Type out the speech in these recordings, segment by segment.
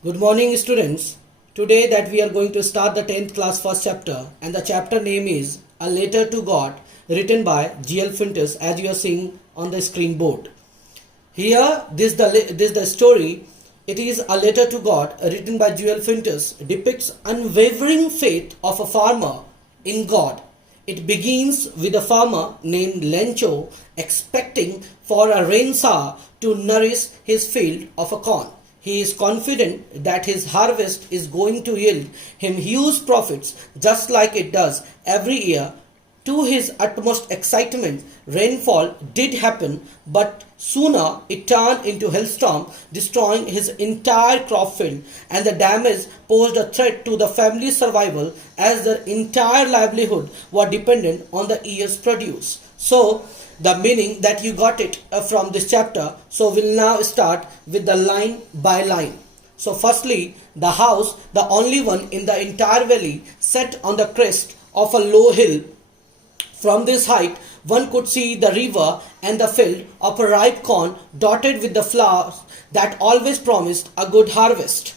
Good morning, students. Today that we are going to start the 10th class first chapter, and the chapter name is A Letter to God, written by G.L. Fintus, as you are seeing on the screen board. Here, this the story. It is a letter to God written by G.L. Fintus, depicts unwavering faith of a farmer in God. It begins with a farmer named Lencho expecting for a rain shower to nourish his field of a corn. He is confident that his harvest is going to yield him huge profits just like it does every year. To his utmost excitement, rainfall did happen, but sooner it turned into hailstorm, destroying his entire crop field, and the damage posed a threat to the family's survival as their entire livelihood was dependent on the year's produce. So, the meaning that you got it from this chapter. So, we'll now start with the line by line. So, firstly, the house, the only one in the entire valley, set on the crest of a low hill. From this height, one could see the river and the field of a ripe corn dotted with the flowers that always promised a good harvest.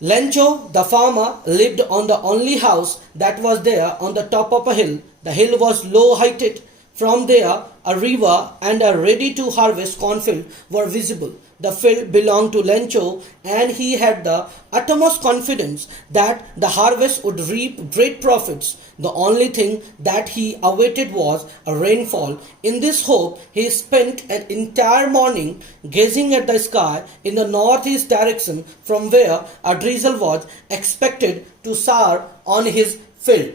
Lencho, the farmer, lived on the only house that was there on the top of a hill. The hill was low heighted. From there, a river and a ready to harvest cornfield were visible. The field belonged to Lencho, and he had the utmost confidence that the harvest would reap great profits. The only thing that he awaited was a rainfall. In this hope, he spent an entire morning gazing at the sky in the northeast direction from where a drizzle was expected to shower on his field.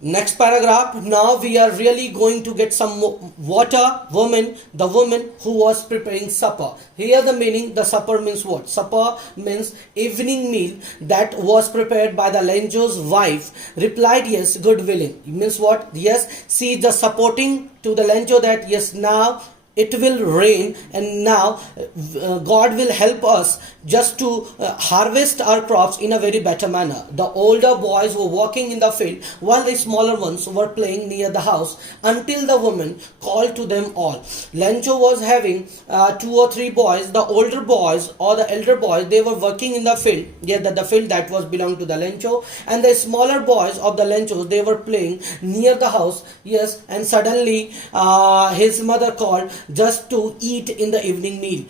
Next paragraph. Now we are really going to get some water. The woman who was preparing supper. Here the meaning, the supper means what? Supper means evening meal that was prepared by the Lencho's wife. Replied yes, good willing. It means what? Yes, she is just supporting to the Lencho that yes, now it will rain, and now God will help us just to harvest our crops in a very better manner. The older boys were walking in the field while the smaller ones were playing near the house until the woman called to them all. Lencho was having two or three boys. The older boys or the elder boys, they were working in the field. Yeah, the field that was belonged to the Lencho, and the smaller boys of the Lenchos, they were playing near the house. Yes, and suddenly his mother called just to eat in the evening meal.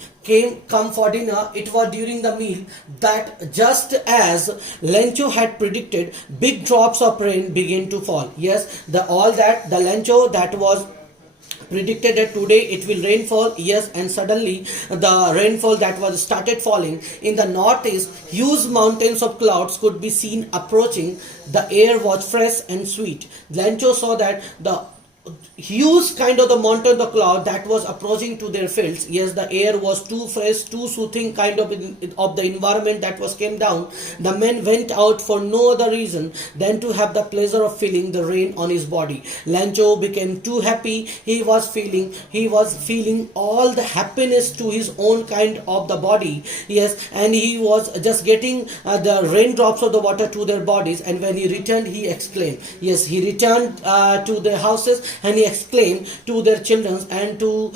Come for dinner. It was during the meal that just as Lencho had predicted, big drops of rain began to fall. Yes, the Lencho that was predicted that today it will rainfall. Yes, and suddenly the rainfall that was started falling in the northeast. Huge mountains of clouds could be seen approaching. The air was fresh and sweet. Lencho saw that the huge kind of the mountain, the cloud that was approaching to their fields. Yes, the air was too fresh, too soothing kind of the environment that was came down. The man went out for no other reason than to have the pleasure of feeling the rain on his body. Lencho became too happy. He was feeling all the happiness to his own kind of the body. Yes, and he was just getting the raindrops of the water to their bodies. And when he returned, he exclaimed. Yes, he returned to their houses, and he exclaimed to their children and to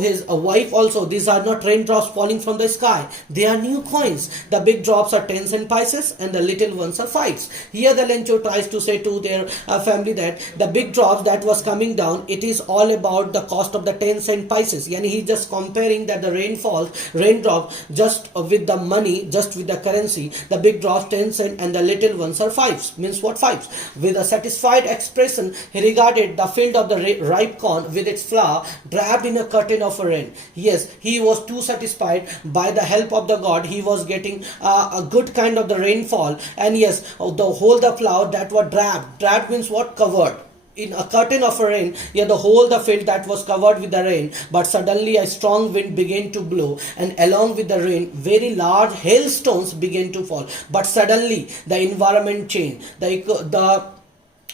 his wife also, these are not raindrops falling from the sky, they are new coins. The big drops are tens and pieces, and the little ones are fives. Here the Lencho tries to say to their family that the big drops that was coming down, it is all about the cost of the tens and pieces. Yani he just comparing that the raindrop just with the money, just with the currency, the big drops 10 cents and the little ones are fives. Means what? Fives. With a satisfied expression, he regarded the field of the ripe corn with its flower draped in a curtain of rain. Yes, he was too satisfied. By the help of the God, he was getting a good kind of the rainfall. And yes, the flower that was draped means what? Covered in a curtain of rain. Yeah, the field that was covered with the rain. But suddenly a strong wind began to blow, and along with the rain, very large hailstones began to fall. But suddenly the environment changed. The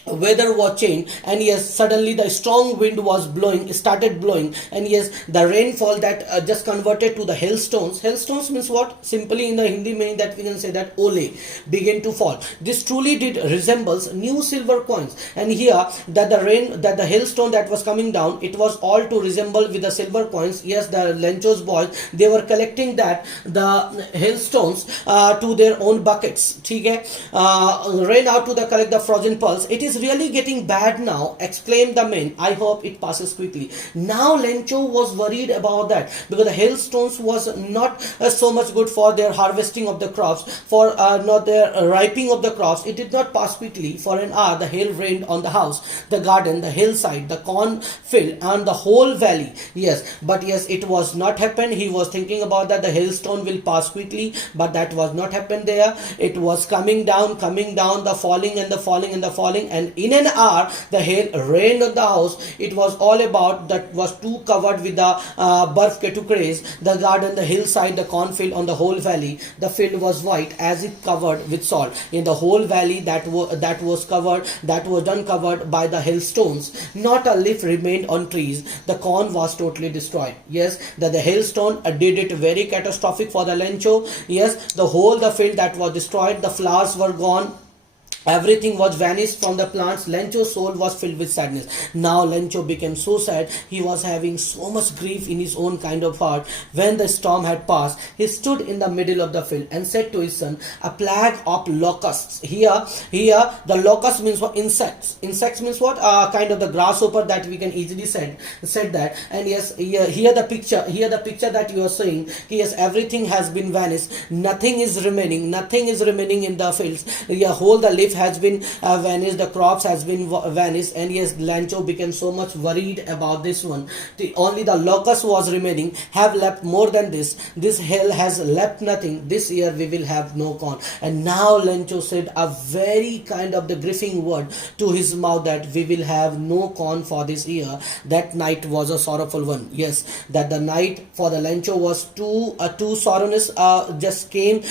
weather was changed, and yes, suddenly the strong wind was blowing, started blowing, and yes, the rainfall that just converted to the hailstones means what, simply in the Hindi meaning that we can say that ole began to fall. This truly did resembles new silver coins. And here that the rain, that the hailstone that was coming down, it was all to resemble with the silver coins. Yes, the Lencho's boys, they were collecting that the hailstones to their own buckets. Okay, rain out to the collect the frozen pearls. It is really getting bad now, exclaimed the men. I hope it passes quickly. Now Lencho was worried about that, because the hailstones was not so much good for their harvesting of the crops, for not their ripening of the crops. It did not pass quickly. For an hour the hail rained on the house, the garden, the hillside, the cornfield, and the whole valley. Yes, but yes, it was not happened. He was thinking about that the hailstone will pass quickly, but that was not happened there. It was coming down, the falling and the falling and the falling, and in an hour the hail rained on the house. It was all about that was too covered with the barf ke tukres, the garden, the hillside, the cornfield, on the whole valley. The field was white as if covered with salt. In the whole valley that was covered, that was uncovered by the hailstones. Not a leaf remained on trees. The corn was totally destroyed. Yes, that the hailstone did it very catastrophic for the Lencho. Yes, the field that was destroyed, the flowers were gone, everything was vanished from the plants. Lencho's soul was filled with sadness. Now Lencho became so sad. He was having so much grief in his own kind of heart. When the storm had passed, he stood in the middle of the field and said to his son, a plague of locusts. Here the locust means what? Insects. Insects means what? Kind of the grasshopper that we can easily said that. And yes, here the picture that you are seeing. Yes, everything has been vanished. Nothing is remaining in the fields. Whole the leaf has been vanished, the crops has been vanished. And yes, Lencho became so much worried about this one. Only the locust was remaining, have left more than this hail has left nothing. This year we will have no corn. And now Lencho said a very kind of the grieving word to his mouth, that we will have no corn for this year. That night was a sorrowful one. Yes, that the night for the Lencho was too sorrowness just came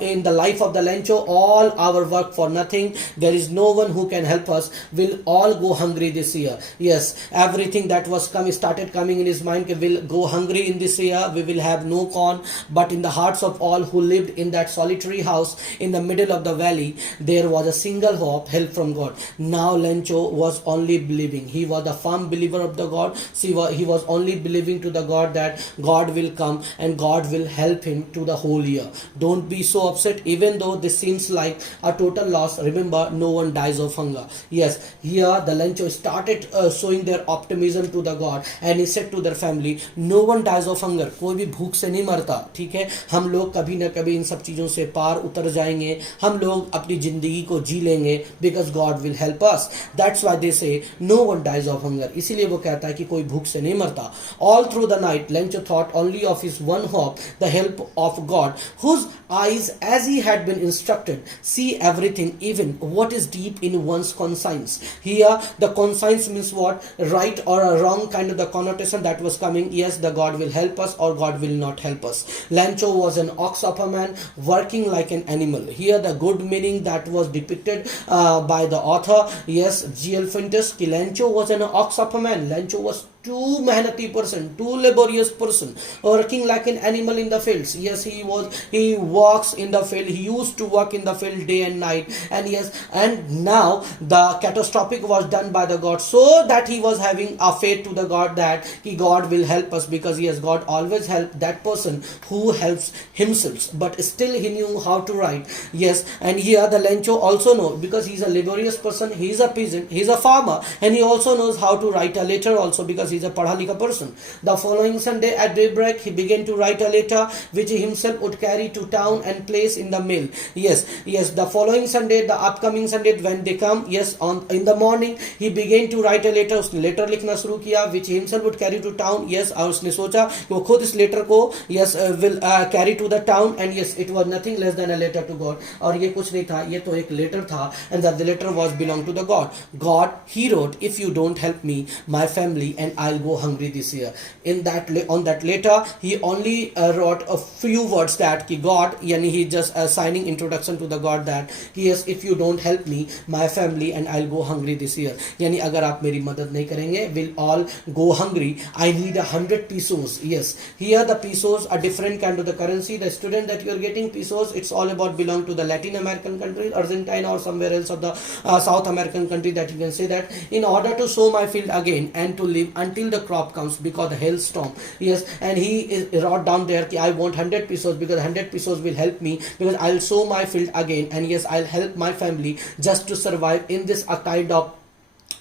in the life of the Lencho. All our work for nothing. There is no one who can help us. We'll all go hungry this year. Yes, everything that was started coming in his mind, we'll go hungry in this year. We will have no corn. But in the hearts of all who lived in that solitary house in the middle of the valley, there was a single hope, help from God. Now Lencho was only believing. He was a firm believer of the God. See, he was only believing to the God that God will come and God will help him to the whole year. Don't be so upset, even though this seems like a total loss. Remember, no one dies of hunger. Yes, here the Lencho started showing their optimism to the God, and he said to their family, no one dies of hunger. कोई भी भूख से नहीं मरता. ठीक है, हम लोग कभी न कभी इन सब चीजों से पार उतर जाएंगे. हम लोग अपनी जिंदगी को जी लेंगे, because God will help us. That's why they say no one dies of hunger. इसीलिए वो कहता है कि कोई भूख से नहीं मरता. All through the night, Lencho thought only of his one hope, the help of God, whose eyes, as he had been instructed, see everything, even what is deep in one's conscience. Here the conscience means what? Right or a wrong kind of the connotation that was coming. Yes, the God will help us or God will not help us. Lencho was an ox of a man, working like an animal. Here the good meaning that was depicted by the author. Yes, G.L. Fintus. Lencho was an ox of a man. Lencho was too mehnati person, too laborious person, working like an animal in the fields. Yes, he walks in the field. He used to work in the field day and night. And yes, and now the catastrophic was done by the God, so that he was having a faith to the God that God will help us, because yes, God always help that person who helps himself. But still he knew how to write. Yes, and here the Lencho also knows, because he's a laborious person, he's a peasant, he's a farmer, and he also knows how to write a letter also, because he's a padha likha person. The following Sunday at daybreak, he began to write a letter which he himself would carry to town and place in the mill. Yes, the following Sunday, the upcoming Sunday when they come, yes, in the morning he began to write a letter. उसने letter लिखना शुरू किया, which he himself would carry to town. Yes, और उसने सोचा कि वो खुद इस लेटर को yes will carry to the town. And yes, it was nothing less than a letter to God. और ये कुछ नहीं था, ये तो एक लेटर था. And that the letter was belong to the God. God, he wrote, if you don't help me, my family and I'll go hungry this year. In that on that letter he only wrote a few words that ki God, yani he just signing introduction to the God that yes, if you don't help me, my family and I'll go hungry this year. Yani agar aap meri madad nahi karenge, we'll all go hungry. I need 100 pesos. Yes, here the pesos are different kind of the currency. The student that you are getting pesos, it's all about belong to the Latin American country, Argentina or somewhere else of the South American country, that you can say that in order to sow my field again and to live until the crop comes because the hailstorm. Yes, and he wrote down there ki I want 100 pesos because 100 pesos will help me because I'll sow my field again, and yes, I'll help my family just to survive in this kind of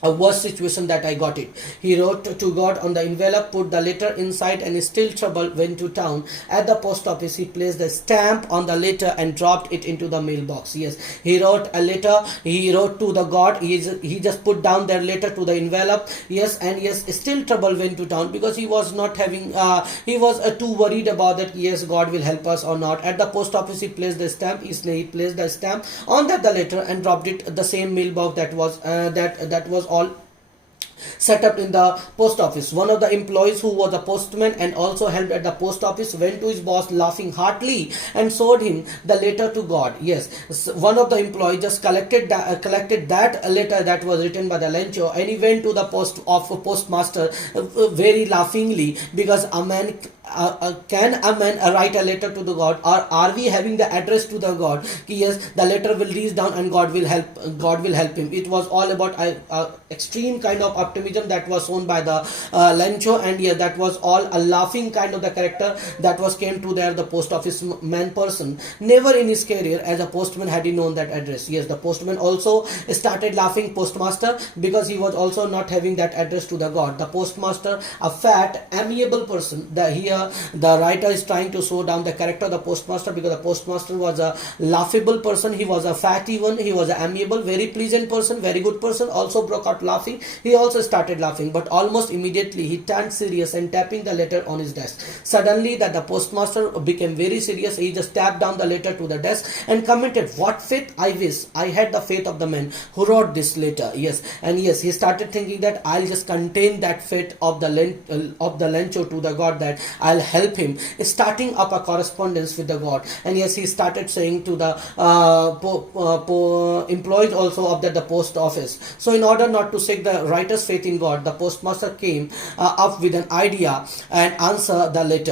a worse situation that I got it. He wrote to God on the envelope, put the letter inside, and still trouble went to town. At the post office, he placed the stamp on the letter and dropped it into the mailbox. Yes, he wrote a letter. He wrote to the God. He just put down their letter to the envelope. Yes, and yes, still trouble went to town because he was not having. He was too worried about that. Yes, God will help us or not. At the post office, he placed the stamp. He placed the stamp on the letter and dropped it the same mailbox that was that was all set up in the post office. One of the employees who was a postman and also helped at the post office went to his boss laughing heartily and showed him the letter to God. Yes, one of the employees just collected that letter that was written by the Lencho, and he went to the postmaster very laughingly because a man can a man write a letter to the God, or are we having the address to the God? Yes, the letter will reach down and God will help him. It was all about extreme kind of optimism that was shown by the Lencho, and yes, that was all a laughing kind of the character that was came to there. The post office man person, never in his career as a postman had he known that address. Yes, the postman also started laughing postmaster because he was also not having that address to the God. The postmaster, a fat amiable person, the writer is trying to show down the character of the postmaster because the postmaster was a laughable person. He was a fatty one. He was an amiable, very pleasant person, very good person. Also broke out laughing. He also started laughing, but almost immediately he turned serious and tapping the letter on his desk. Suddenly, that the postmaster became very serious. He just tapped down the letter to the desk and commented, "What faith I wish I had the faith of the man who wrote this letter." Yes, and yes, he started thinking that I'll just contain that faith of the Lencho to the God, that I'll help him, starting up a correspondence with the God. And yes, he started saying to the employees also of the post office. So in order not to shake the writer's faith in God, the postmaster came up with an idea and answer the letter.